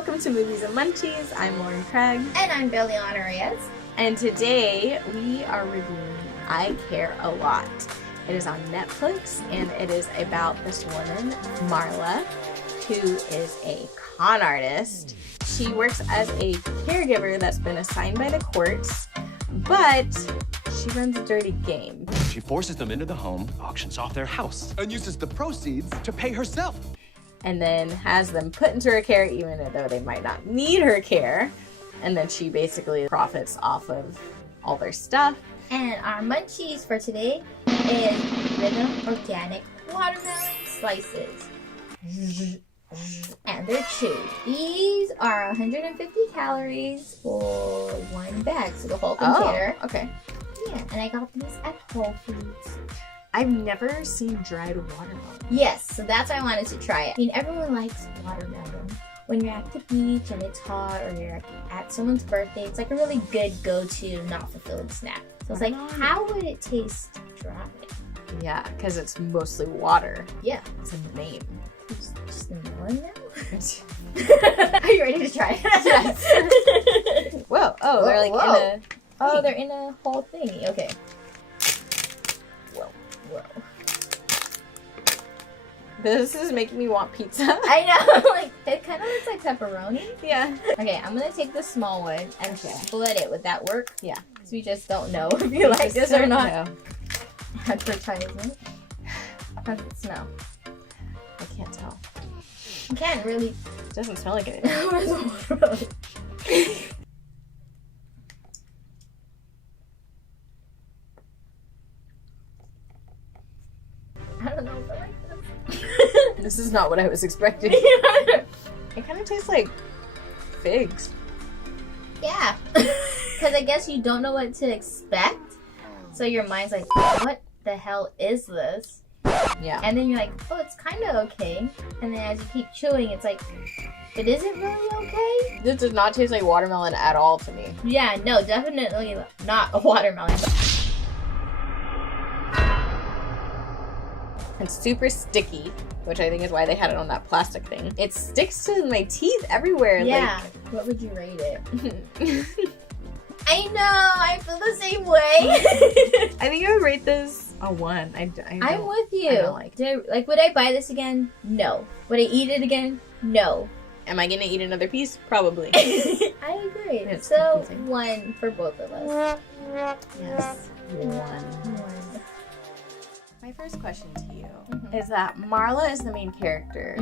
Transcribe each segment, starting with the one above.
welcome to Movies and Munchies. I'm Lauren Craig. And I'm Billionna Reyes. And today we are reviewing I Care a Lot. It is on Netflix and it is about this woman, Marla, who is a con artist. She works as a caregiver that's been assigned by the courts, but she runs a dirty game. She forces them into the home, auctions off their house, and uses the proceeds to pay herself. And then has them put into her care even though they might not need her care. And then she basically profits off of all their stuff. And our munchies for today is Rythm organic watermelon slices. And they're chewed. These are 150 calories for one bag, so the whole container. Oh, okay. Yeah, and I got these at Whole Foods. I've never seen dried watermelon. Yes, so that's why I wanted to try it. I mean, everyone likes watermelon. When you're at the beach and it's hot, or you're at someone's birthday, it's like a really good go-to, not fulfilling snack. So it's like, how would it taste dry? Yeah, because it's mostly water. Yeah. It's in the name. It's just in one now? Are you ready to try it? Yes. Whoa. Oh, they're like whoa. in a... Oh, they're in a whole thingy. Okay. Whoa. This is making me want pizza. I know. Like, it kind of looks like pepperoni. Yeah. Okay, I'm going to take the small one and split it. Would that work? Yeah. So we just don't know if you like this or not. No. Advertisement. How does it smell? I can't tell. You can't really. It doesn't smell like anything. Where's the watermelon? I don't know if I like this. This is not what I was expecting. It kind of tastes like figs. Yeah. Because I guess you don't know what to expect. So your mind's like, what the hell is this? Yeah. And then you're like, oh, it's kind of okay. And then as you keep chewing, it's like, but is it really okay? This does not taste like watermelon at all to me. Yeah, no, definitely not a watermelon. It's super sticky, which I think is why they had it on that plastic thing. It sticks to my teeth everywhere. Yeah. Like... What would you rate it? I know, I feel the same way. I think I would rate this a 1. I'm with you. I don't like would I buy this again? No. Would I eat it again? No. Am I gonna eat another piece? Probably. I agree. It's so confusing. 1 for both of us. Yes. 1. My first question to you is that Marla is the main character,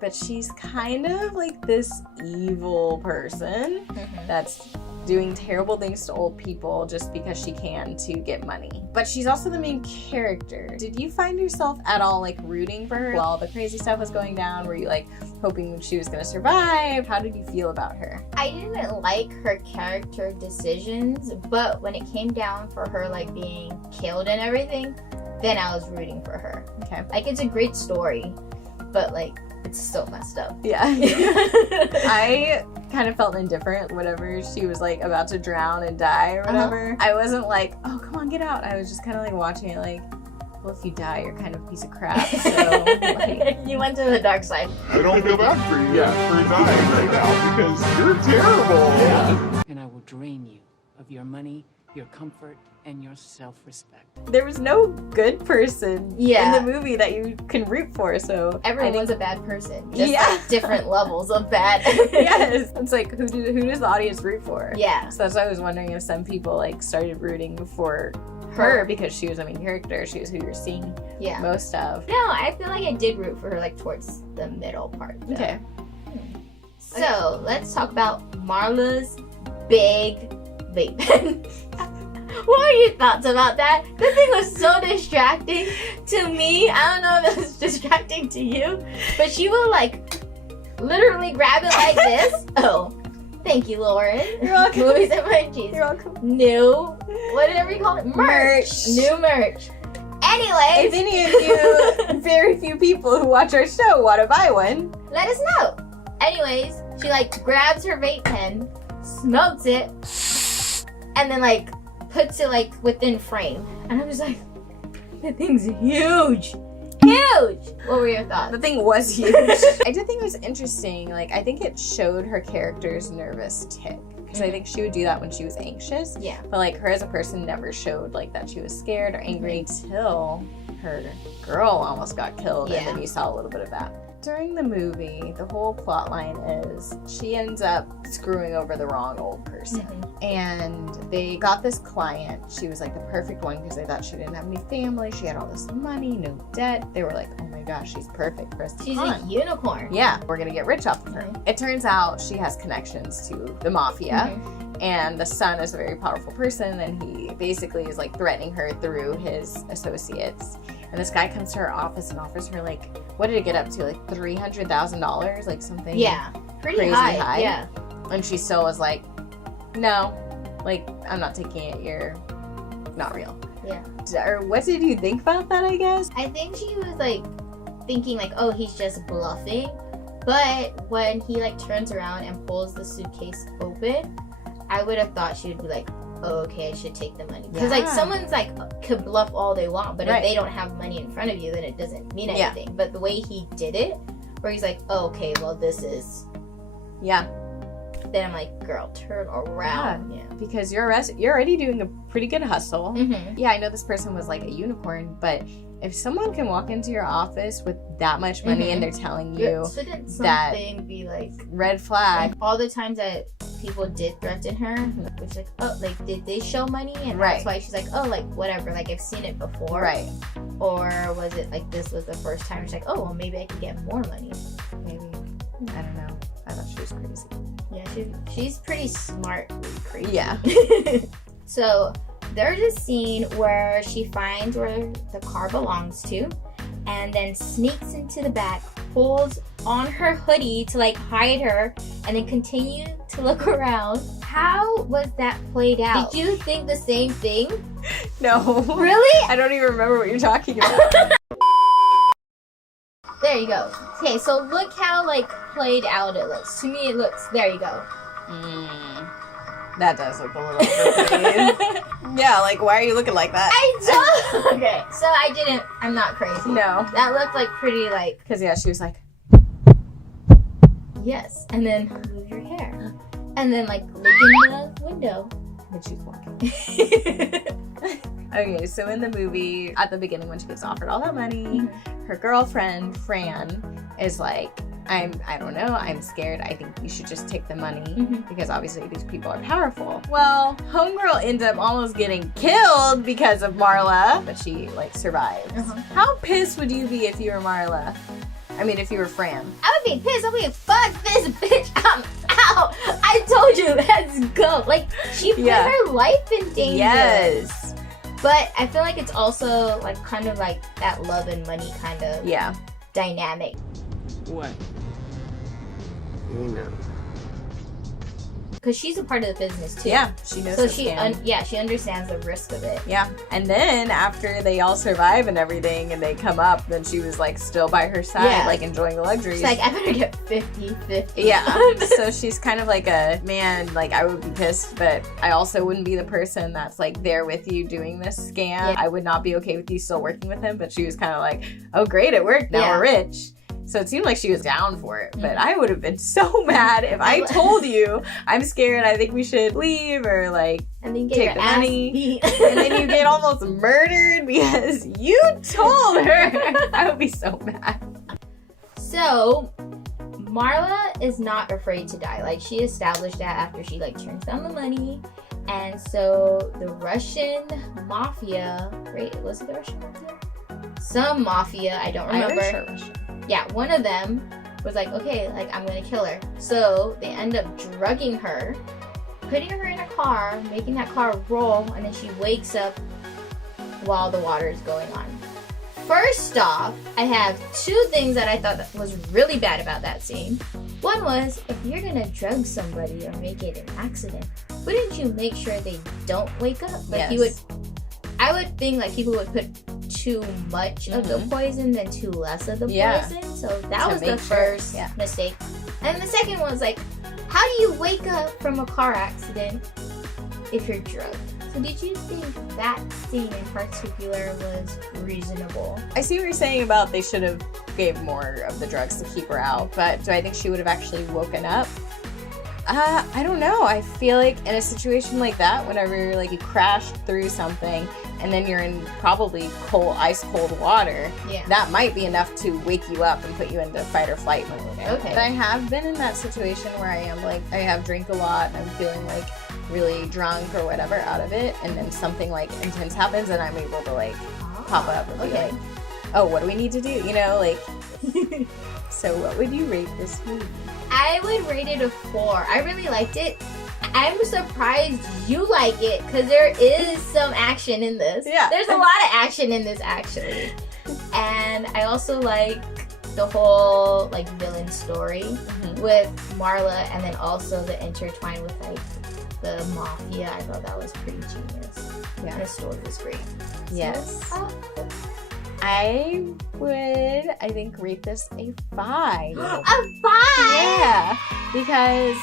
but she's kind of like this evil person that's doing terrible things to old people just because she can to get money. But she's also the main character. Did you find yourself at all like rooting for her while the crazy stuff was going down? Were you like hoping she was gonna survive? How did you feel about her? I didn't like her character decisions, but when it came down for her like being killed and everything, then I was rooting for her. Okay. Like, it's a great story, but like, it's so messed up. Yeah. I kind of felt indifferent whenever she was like about to drown and die or whatever. I wasn't like, oh, come on, get out. I was just kind of like watching it like, well, if you die, you're kind of a piece of crap. So, like... You went to the dark side. I don't feel bad for you for dying right now because you're terrible. Yeah. And I will drain you of your money, your comfort, and your self-respect. There was no good person in the movie that you can root for, so everyone's a bad person. Just like different levels of bad. Yes. It's like, who does the audience root for? Yeah. So that's why I was wondering if some people like started rooting for her because she was the main character. She was who you're seeing most of. No, I feel like I did root for her like towards the middle part. Though. Okay. So let's talk about Marla's big vape pen. What are your thoughts about that? The thing was so distracting to me. I don't know if it was distracting to you, but she would like literally grab it like this. Oh, thank you, Lauren. You're welcome. Movies and Munchies. You're welcome. New, whatever you call it, merch. New merch. Anyway, if any of you, very few people who watch our show want to buy one, let us know. Anyways, she like grabs her vape pen, smokes it, and then like puts it like within frame. And I'm just like, that thing's huge. Huge! huge. What were your thoughts? The thing was huge. I did think it was interesting. Like, I think it showed her character's nervous tick. Because I think she would do that when she was anxious. Yeah. But, like, her as a person never showed, like, that she was scared or angry till her girl almost got killed. And then you saw a little bit of that. During the movie, the whole plot line is she ends up screwing over the wrong old person. And they got this client. She was like the perfect one because they thought she didn't have any family. She had all this money, no debt. They were like, oh my gosh, she's perfect for us to She's a unicorn. Yeah, we're going to get rich off of her. It turns out she has connections to the mafia. And the son is a very powerful person. And he basically is like threatening her through his associates. And this guy comes to her office and offers her, like, what did it get up to? Like $300,000? Like something pretty crazy high. Yeah. And she still was like, no, like, I'm not taking it. You're not real. Yeah. Or what did you think about that, I guess? I think she was, like, thinking, like, oh, he's just bluffing. But when he, like, turns around and pulls the suitcase open, I would have thought she would be like, oh, okay, I should take the money. Because, like, someone's, like, could bluff all they want, but if they don't have money in front of you, then it doesn't mean anything. But the way he did it, where he's like, oh, okay, well, this is... Then I'm like, girl, turn around. Yeah. Because you're already doing a pretty good hustle. Yeah, I know this person was, like, a unicorn, but if someone can walk into your office with that much money and they're telling you shouldn't that something be, like... red flag. Like, all the times that people did threaten her, which like, oh, like, did they show money? And that's why she's like, oh, like, whatever, like, I've seen it before. Or was it like this was the first time? She's like, oh, well, maybe I could get more money. Maybe. I don't know. I thought she was crazy. Yeah, she's pretty smart, crazy. Yeah. So there's a scene where she finds where the car belongs to, and then sneaks into the back, pulls on her hoodie to, like, hide her, and then continue to look around. How was that played out? Did you think the same thing? No. Really? I don't even remember what you're talking about. There you go. Okay, so look how, like, played out it looks. To me, it looks... There you go. That does look a little overplayed. Yeah, like, why are you looking like that? I don't... Okay, so I'm not crazy. No. That looked, like, pretty, like... Because, yeah, she was like... Yes, and then move your hair. And then, like, look in the window. And she's walking. Okay, so in the movie, at the beginning when she gets offered all that money, her girlfriend, Fran, is like, I don't know, I'm scared. I think you should just take the money because obviously these people are powerful. Well, homegirl ends up almost getting killed because of Marla, but she, like, survives. How pissed would you be if you were Marla? I mean, if you were Fran. I would be pissed. I'd be like, fuck this bitch, I'm out. I told you, let's go. Like, she put her life in danger. Yes. But I feel like it's also, like, kind of like that love and money kind of dynamic. What? You know. Because she's a part of the business too. Yeah, she knows. So the she, scam. she understands the risk of it. Yeah, and then after they all survive and everything, and they come up, then she was like still by her side, like enjoying the luxuries. She's like, I better get 50-50. Yeah. So she's kind of like a man. Like, I would be pissed, but I also wouldn't be the person that's like there with you doing this scam. Yeah. I would not be okay with you still working with him. But she was kind of like, oh great, it worked. Now we're rich. So it seemed like she was down for it, but I would have been so mad if I told you, I'm scared, I think we should leave, or like, and then take the money, and then you get almost murdered because you told her. I would be so mad. So, Marla is not afraid to die. Like, she established that after she, like, turns down the money. And so, the Russian mafia, right? Was it the Russian mafia? Some mafia, I don't remember. Irish. Yeah, one of them was like, okay, like, I'm gonna kill her. So they end up drugging her, putting her in a car, making that car roll, and then she wakes up while the water is going on. First off, I have two things that I thought that was really bad about that scene. One was, if you're gonna drug somebody or make it an accident, wouldn't you make sure they don't wake up? Like, I would think, like, people would put too much of the poison than too less of the poison. So that was the first mistake. And the second one was like, how do you wake up from a car accident if you're drugged? did you think that scene in particular was reasonable? I see what you're saying about they should have gave more of the drugs to keep her out, but do I think she would have actually woken up? I don't know. I feel like in a situation like that, whenever like you crash through something and then you're in probably ice cold water, that might be enough to wake you up and put you into fight or flight mode. Okay. But I have been in that situation where I am like, I have drank a lot and I'm feeling like really drunk or whatever out of it, and then something like intense happens and I'm able to like pop up and be like, oh, what do we need to do? You know, like. So what would you rate this movie? I would rate it a 4. I really liked it. I'm surprised you like it because there is some action in this. Yeah. There's a lot of action in this actually. And I also like the whole like villain story with Marla, and then also the intertwine with like the mafia. I thought that was pretty genius. Yeah. And the story was great. Yes. So, I would, I think, rate this a 5. a 5? Yeah, because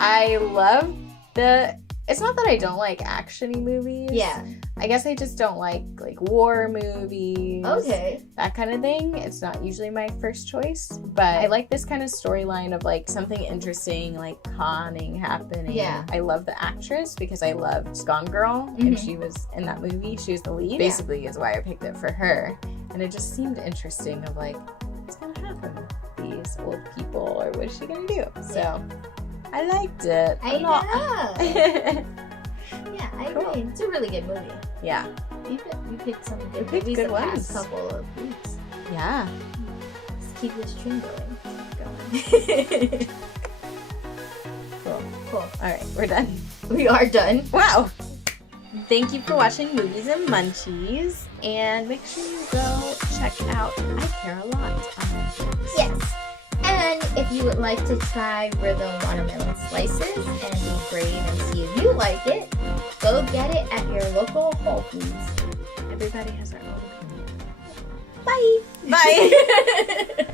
I love it's not that I don't like action-y movies. Yeah. I guess I just don't like war movies. Okay. That kind of thing. It's not usually my first choice, but I like this kind of storyline of like something interesting, like conning happening. Yeah. I love the actress because I loved Gone Girl, and she was in that movie. She was the lead. Basically is why I picked it for her. And it just seemed interesting of like, what's gonna happen with these old people, or what is she gonna do? So I liked it. I know. Yeah, I agree. It's a really good movie. Yeah. You picked some good picked movies good the ones. past couple of weeks. Yeah. Let's keep this trend going. Cool. Cool. All right, we're done. We are done. Wow. Thank you for watching Movies and Munchies, and make sure you go check out I Care a Lot on Netflix. Yes. And if you would like to try Rythm watermelon slices and be brave and see if you like it, go get it at your local Whole Foods. Everybody has their own opinion. Bye. Bye.